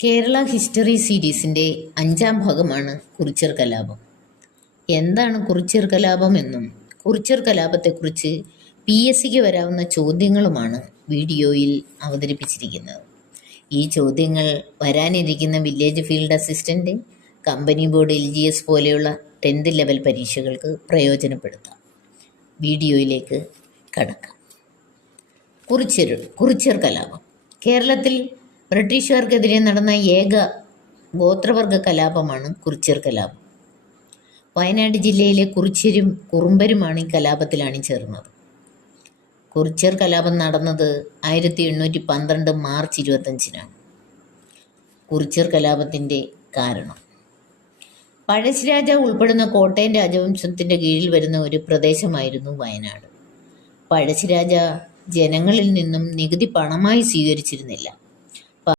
Kerala history സീരീസിൻ്റെ 5-ാം ഭാഗമാണ് കുറിച്യർ കലാപം. എന്താണ് കുറിച്യർ കലാപം എന്നും കുറിച്യർ കലാപത്തെക്കുറിച്ച് PSCക്ക് വരാവുന്ന ചോദ്യങ്ങളുമാണ് വീഡിയോയിൽ അവതരിപ്പിച്ചിരിക്കുന്നത്. ഈ ചോദ്യങ്ങൾ വരാനിരിക്കുന്ന village field assistant, company board, LGS പോലെയുള്ള 10th ലെവൽ പരീക്ഷകൾക്ക് പ്രയോജനപ്പെടുത്താം. വീഡിയോയിലേക്ക് കടക്കാം. കുറിച്യർ കലാപം കേരളത്തിൽ ബ്രിട്ടീഷുകാർക്കെതിരെ നടന്ന ഏക ഗോത്രവർഗ കലാപമാണ് കുറിച്യർ കലാപം. വയനാട് ജില്ലയിലെ കുറിച്യരും കുറുമ്പരുമാണ് ഈ കലാപത്തിൽ അണിചേർന്നത്. കുറിച്യർ കലാപം നടന്നത് 1812 മാർച്ച് 25-നാണ്. കുറിച്യർ കലാപത്തിൻ്റെ കാരണം: പഴശ്ശിരാജ ഉൾപ്പെടുന്ന കോട്ടയം രാജവംശത്തിൻ്റെ കീഴിൽ വരുന്ന ഒരു പ്രദേശമായിരുന്നു വയനാട്. പഴശ്ശിരാജ ജനങ്ങളിൽ നിന്നും നികുതി പണമായി സ്വീകരിച്ചിരുന്നില്ല.